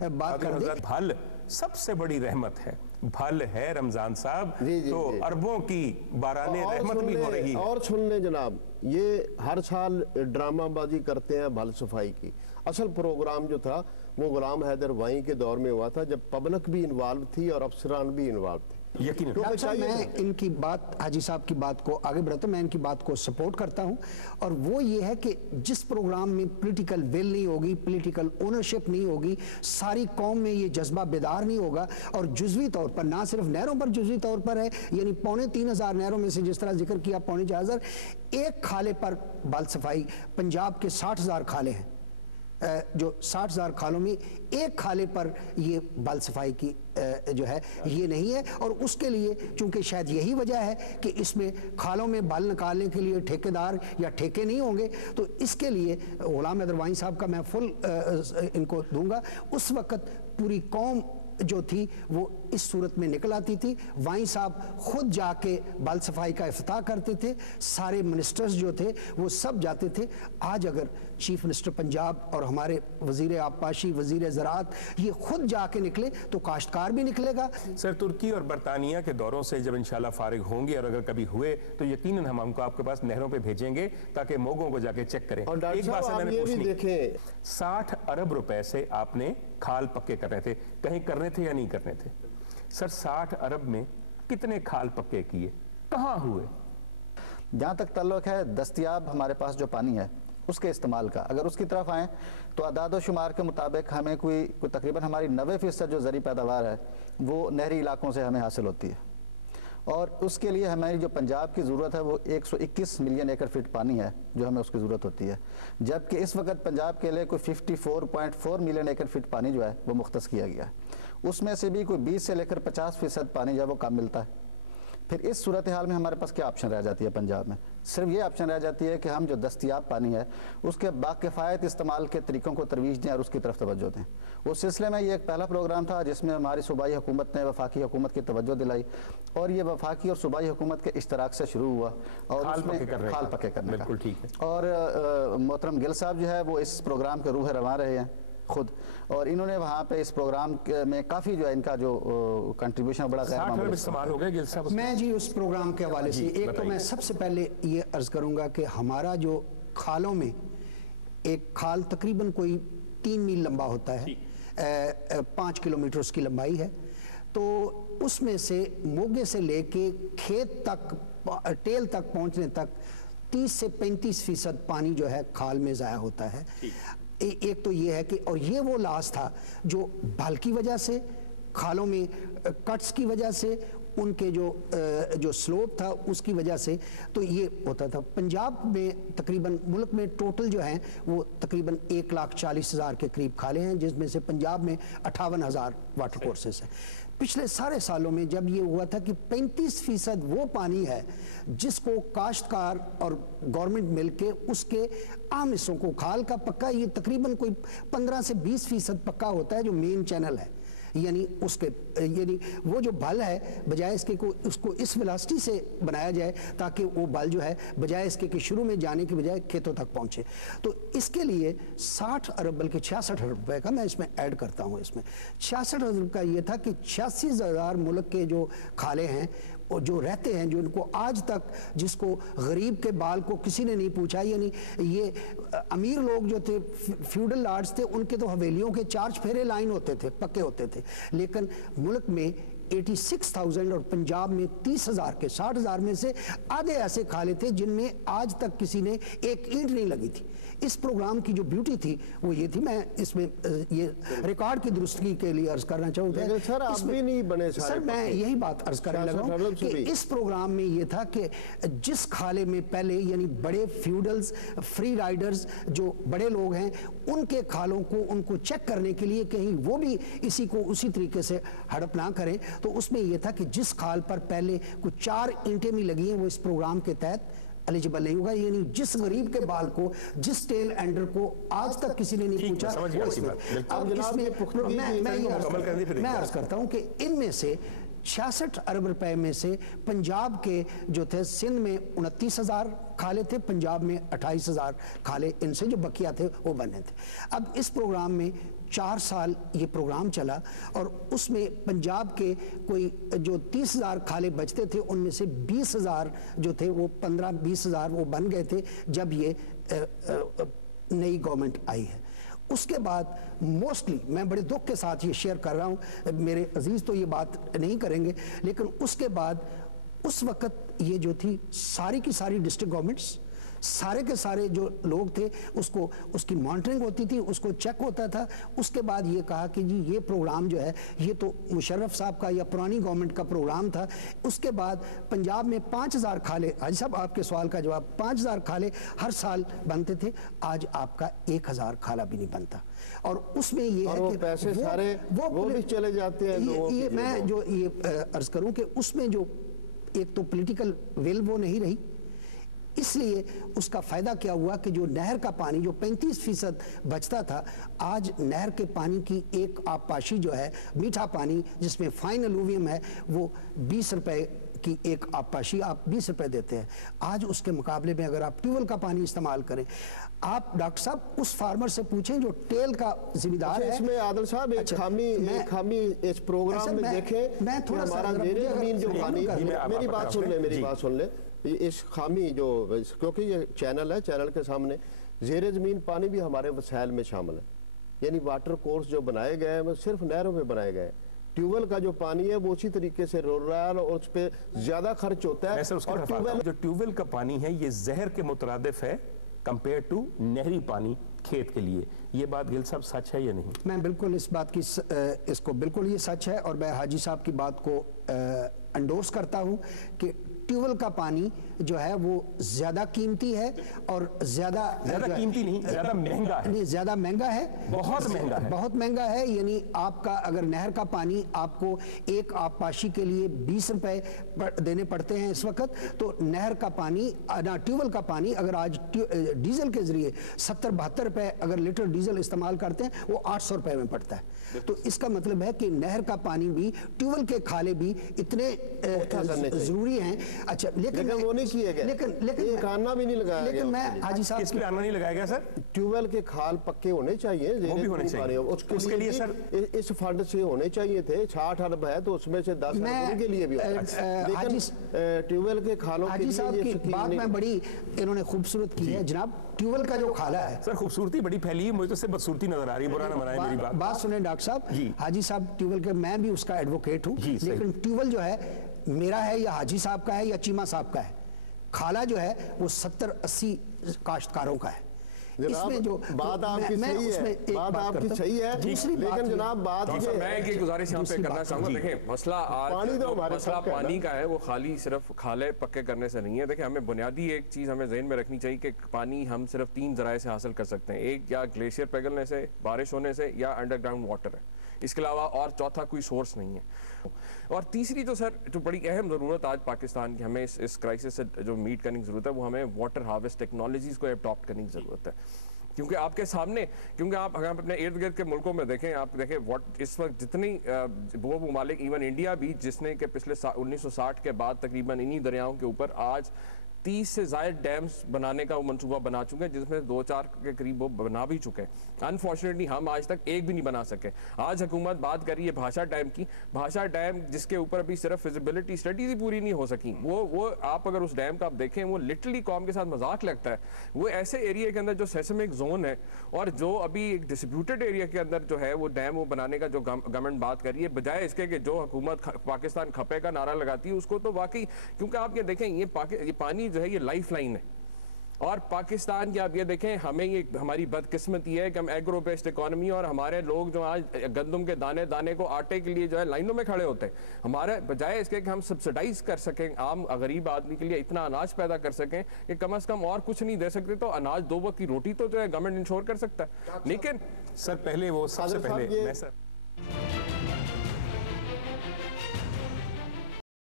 बात कर दें। भल सबसे बड़ी रहमत है, भल है रमजान साहब, तो अरबों की बाराने रहमत भी हो रही है। और सुन लें जनाब, ये हर साल ड्रामाबाजी करते हैं भल सफाई की। असल प्रोग्राम जो था वो गुलाम हैदर वाई के दौर में हुआ था, जब पब्लिक भी इन्वॉल्व थी और अफसरान भी इन्वॉल्व थे। यकीन मैं इनकी बात, हाजी साहब की बात को आगे बढ़ाता हूं, मैं इनकी बात को सपोर्ट करता हूं, और वो ये है कि जिस प्रोग्राम में पॉलिटिकल विल नहीं होगी, पॉलिटिकल ओनरशिप नहीं होगी, सारी कौम में ये जज्बा बेदार नहीं होगा, और जुज़वी तौर पर, ना सिर्फ नहरों पर जुज़वी तौर पर है, यानी 3,500 नहरों में से जिस तरह जिक्र किया 4,500, एक खाले पर बाल सफाई, पंजाब के 60,000 खाले हैं, जो 60,000 खालों में एक खाले पर ये बाल सफाई की जो है ये नहीं है, और उसके लिए चूंकि शायद यही वजह है कि इसमें खालों में बाल निकालने के लिए ठेकेदार या ठेके नहीं होंगे, तो इसके लिए गुलाम हैदर वाई साहब का मैं फुल इनको दूंगा। उस वक्त पूरी कौम जो थी वो इस सूरत में निकल आती थी, वाई साहब खुद जाके बाल सफाई का इफ्ताह करते थे, सारे मिनिस्टर्स जो थे वो सब जाते थे। आज अगर चीफ मिनिस्टर पंजाब और हमारे वजीर आबपाशी, वजीर ज़राअत ये खुद जाके निकले तो काश्तकार भी निकलेगा। सर, तुर्की और बरतानिया के दौरों से जब इंशाल्लाह फारिग होंगे, और अगर कभी हुए तो यकीनन हम हमको आपके पास नहरों पे भेजेंगे ताकि मोगों को जाके चेक करें। और एक बात मैंने पूछनी, 60 अरब रुपए से आपने खाल पक्के करने थे, कहीं करने थे या नहीं करने थे? सर, 60 अरब में कितने खाल पक्के किए, कहाँ हुए? जहाँ तक ताल्लुक है दस्तयाब हमारे पास जो पानी है उसके इस्तेमाल का, अगर उसकी तरफ आएँ तो अदाद व शुमार के मुताबिक हमें कोई तकरीबन हमारी 90% जो ज़री पैदावार है वो नहरी इलाकों से हमें हासिल होती है, और उसके लिए हमारी जो पंजाब की ज़रूरत है वो 121 मिलियन एकड़ फीट पानी है जो हमें उसकी ज़रूरत होती है, जबकि इस वक्त पंजाब के लिए कोई 54.4 मिलियन एकड़ फीट पानी जो है वो मुख्तस किया गया है। उसमें से भी कोई 20 से लेकर 50% पानी जो है वो कम मिलता है। फिर इस सूरत हाल में हमारे पास क्या ऑप्शन रह जाती है पंजाब में? सिर्फ ये ऑप्शन रह जाती है कि हम जो दस्तयाब पानी है उसके बाकिफ़ायत इस्तेमाल के तरीक़ों को तरवीज दें और उसकी तरफ तवज्जो दें। उस सिलसिले में ये एक पहला प्रोग्राम था जिसमें हमारी सूबाई हुकूमत ने वफाकी हुकूमत की तवज्जो दिलाई, और ये वफाकी और सूबाई हुकूमत के इश्तराक से शुरू हुआ, और उसमें खाल पक्के करने का। बिल्कुल ठीक है। और मोहतरम गिल साहब जो है वो इस प्रोग्राम के रूह रवां रहे हैं खुद, और इन्होंने वहाँ पे इस प्रोग्राम में काफ़ी जो है इनका जो कंट्रीब्यूशन बड़ा गैर इस्तेमाल हो गया। गिल साहब, मैं जी उस प्रोग्राम के हवाले से एक तो मैं सबसे पहले ये अर्ज़ करूँगा कि हमारा जो खालों में एक खाल तकरीबन कोई 3 मील लंबा होता है, 5 किलोमीटर उसकी लंबाई है, तो उसमें से मोगे से लेके खेत तक, टेल तक पहुँचने तक 30 से 35% पानी जो है खाल में ज़ाया होता है। एक तो ये है कि, और ये वो लाश था जो भल की वजह से, खालों में कट्स की वजह से, उनके जो स्लोप था उसकी वजह से, तो ये होता था। पंजाब में तकरीबन मुल्क में टोटल जो हैं वो तकरीबन 1,40,000 के करीब खाले हैं, जिसमें से पंजाब में 58,000 वाटर कोर्सेस हैं। पिछले सारे सालों में जब ये हुआ था कि 35% वो पानी है जिसको काश्तकार और गवर्नमेंट मिलके उसके आम हिस्सों को, खाल का पक्का ये तकरीबन कोई 15 से 20% पक्का होता है जो मेन चैनल है, यानी उसके यानी वो जो बल है बजाय इसके को उसको इस वेलोसिटी से बनाया जाए ताकि वो बल जो है बजाय इसके कि शुरू में जाने के बजाय खेतों तक पहुंचे। तो इसके लिए 60 अरब बल्कि 66 अरब रुपए का मैं इसमें ऐड करता हूं। इसमें 66 अरब का ये था कि 86,000 मुल्क के जो खाले हैं और जो रहते हैं, जो इनको आज तक, जिसको गरीब के बाल को किसी ने नहीं पूछा, यानी ये अमीर लोग जो थे, फ्यूडल लॉर्ड्स थे, उनके तो हवेलियों के 4 फेरे लाइन होते थे, पक्के होते थे, लेकिन मुल्क में 86,000 और पंजाब में 30,000 के 60,000 में से आधे ऐसे खाले थे जिनमें आज तक किसी ने एक ईंट नहीं लगी थी। इस प्रोग्राम की जो ब्यूटी थी वो ये थी, मैं इसमें ये रिकॉर्ड की दुरुस्तगी के लिए अर्ज करना चाहूँगा सर, आप भी नहीं बने सर, मैं यही बात अर्ज करने लगा हूँ कि इस प्रोग्राम में ये था कि जिस खाले में पहले यानी बड़े फ्यूडल्स, फ्री राइडर्स जो बड़े लोग हैं, उनके खालों को उनको चेक करने के लिए कहीं वो भी इसी को उसी तरीके से हड़प ना करें, तो उसमें यह था कि जिस खाल पर पहले कुछ 4 ईंटें भी लगी हैं वो इस प्रोग्राम के तहत एलिजिबल नहीं होगा, यानी जिस गरीब के बाल को, जिस टेल एंडर को आज तक किसी ने नहीं पूछा। अब इसमें मैं अर्ज करता हूं कि इनमें से 66 अरब रुपए में से पंजाब के जो थे, सिंध में 29,000 खाले थे, पंजाब में 28,000 खाले इनसे जो बकिया थे वो बने थे। अब इस प्रोग्राम में 4 साल ये प्रोग्राम चला और उसमें पंजाब के कोई जो 30,000 खाले बचते थे उनमें से 20,000 जो थे वो 15-20,000 वो बन गए थे जब ये नई गवर्नमेंट आई है। उसके बाद मोस्टली मैं बड़े दुख के साथ ये शेयर कर रहा हूँ, मेरे अजीज तो ये बात नहीं करेंगे, लेकिन उसके बाद उस वक्त ये जो थी सारी की सारी डिस्ट्रिक्ट गवर्नमेंट्स, सारे के सारे जो लोग थे उसको उसकी मॉनिटरिंग होती थी, उसको चेक होता था। उसके बाद ये कहा कि जी ये प्रोग्राम जो है ये तो मुशर्रफ साहब का या पुरानी गवर्नमेंट का प्रोग्राम था। उसके बाद पंजाब में 5,000 खाले, हाजी साहब आपके सवाल का जवाब, 5,000 खाले हर साल बनते थे, आज आपका 1,000 खाला भी नहीं बनता। और उसमें ये है वो कि पैसे सारे वो भी चले जाते हैं लोगों ये की मैं जो ये अर्ज करूं कि उसमें जो एक तो पॉलिटिकल विल वो नहीं रही, इसलिए उसका फायदा क्या हुआ कि जो नहर का पानी जो 35% बचता था, आज नहर के पानी की एक आबपाशी जो है मीठा पानी जिसमें फाइन अलूवियम है वो 20 रुपए की एक आबपाशी आप 20 रुपए देते हैं। आज उसके मुकाबले में अगर आप ट्यूबवेल का पानी इस्तेमाल करें, आप डॉक्टर साहब उस फार्मर से पूछें जो टेल का जिम्मेदार है। इसमें आदिल साहब एक खामी इस प्रोग्राम में देखें, मैं थोड़ा हमारा ज़ेरे ज़मीन जो पानी, मेरी बात सुन ले, इस खामी जो, क्योंकि ये चैनल है, चैनल के सामने ज़ेरे ज़मीन पानी भी हमारे वसाइल में शामिल है। यानी वाटर कोर्स जो बनाए गए हैं वो सिर्फ नहरों में बनाए गए हैं। ट्यूबवेल का जो पानी है वो उसी तरीके से रोल रहा है और उस पर ज्यादा खर्च होता है। और जो ट्यूबवेल का पानी है ये जहर के मुतरादिफ है कंपेयर टू नहरी पानी खेत के लिए। ये बात गिल साहब सच है या नहीं? मैं बिल्कुल इस बात की इसको बिल्कुल ये सच है और मैं हाजी साहब की बात को एंडोर्स करता हूं कि ट्यूबवेल का पानी जो है वो ज्यादा कीमती है और ज्यादा कीमती नहीं, ज्यादा महंगा है। नहीं, ज्यादा महंगा है, बहुत महंगा है, बहुत महंगा है। यानी आपका अगर नहर का पानी आपको एक आबपाशी के लिए 20 रुपए देने पड़ते हैं इस वक्त, तो नहर का पानी ना ट्यूबवेल का पानी अगर आज डीजल के जरिए 70-72 रुपए अगर लीटर डीजल इस्तेमाल करते हैं वो 800 रुपए में पड़ता है। तो इसका मतलब है कि नहर का पानी भी, ट्यूबवेल के खाले भी इतने जरूरी हैं। अच्छा, लेकिन वो नहीं किए गए, लेकिन एक आना भी नहीं लगाया गया। लेकिन मैं हाजी साहब किस पे आना नहीं लगाया गया सर? ट्यूबवेल के खाल पक्के होने चाहिए, वो भी होने चाहिए। उसके लिए सर इस फंड से होने चाहिए थे। 60 अरब है तो उसमें से 10 अरब उनके लिए भी होता है, लेकिन ट्यूबवेल के खालों के लिए ये बात में बड़ी इन्होंने खूबसूरत की है जनाब। ट्यूबवेल का जो खाला है सर, खूबसूरती बड़ी फैली है, मुझे तो सिर्फ बदसूरती नजर आ रही है। बुरा ना मनाए मेरी बात सुने डॉक्टर साहब। हाजी साहब ट्यूबवेल के, मैं भी उसका एडवोकेट हूँ, लेकिन ट्यूबवेल जो है मेरा है या हाजी साहब का है या चीमा साहब का है, खाला जो है वो 70-80 काश्तकारों का है। इसमें जो बात आपकी सही है, बात आपकी सही है, लेकिन जनाब बात मैं एक गुजारिश यहाँ पे करना चाहूंगा। देखें, मसला मसला पानी का है, वो खाली सिर्फ खाले पक्के करने से नहीं है। देखें, हमें बुनियादी एक चीज हमें ज़हन में रखनी चाहिए कि पानी हम सिर्फ 3 ज़राए से हासिल कर सकते हैं। एक या ग्लेशियर पिघलने से, बारिश होने से, या अंडरग्राउंड वाटर है। इसके अलावा और चौथा कोई सोर्स नहीं है। और तीसरी जो सर जो बड़ी अहम ज़रूरत आज पाकिस्तान की हमें इस क्राइसिस से जो मीट करने की ज़रूरत है, वो हमें वाटर हार्वेस्ट टेक्नोलॉजीज़ को अडॉप्ट करने की ज़रूरत है। क्योंकि आपके सामने, क्योंकि आप अगर अपने इर्द गिर्द के मुल्कों में देखें, आप देखें इस वक्त जितनी वो ममालिक, इवन इंडिया भी, जिसने के पिछले 1960 के बाद तकरीबन इन्हीं दरियाओं के ऊपर आज 30 से ज़ायद डैम्स बनाने का वो मनसूबा बना चुके हैं, जिसमें 2-4 के करीब वो बना भी चुके हैं। अनफॉर्चुनेटली हम आज तक एक भी नहीं बना सके। आज हुकूमत बात कर रही है भाषा डैम की, भाषा डैम जिसके ऊपर अभी सिर्फ फिजिबिलिटी स्टडीज ही पूरी नहीं हो सकी। वो आप अगर उस डैम का आप देखें, वो लिटरली कौम के साथ मजाक लगता है। वो ऐसे एरिया के अंदर जो सेस्मिक जोन है और जो अभी एक डिस्ट्रीब्यूटेड एरिया के अंदर जो है वो डैम वो बनाने का जो गवर्नमेंट बात कर रही है, बजाय इसके कि जो हुकूमत पाकिस्तान खपे का नारा लगाती है उसको, तो वाकई, क्योंकि आप ये देखें ये पानी जो है ये लाइफ लाइन है। और पाकिस्तान की आप ये देखें, हमें ये हमारी बदकिस्मती है कि हम एग्रो बेस्ड इकोनॉमी, और हमारे लोग जो आज गंदम के दाने दाने को आटे के लिए जो है लाइनों में खड़े होते हैं, हमारे बजाय इसके कि हम सब्सिडाइज कर सकें आम गरीब आदमी के लिए, इतना अनाज पैदा कर सकें कि कम से कम और कुछ नहीं दे सकते तो अनाज 2 वक्त की रोटी तो जो है गवर्नमेंट इंश्योर कर सकता है। लेकिन सर पहले वो सबसे पहले मैं सर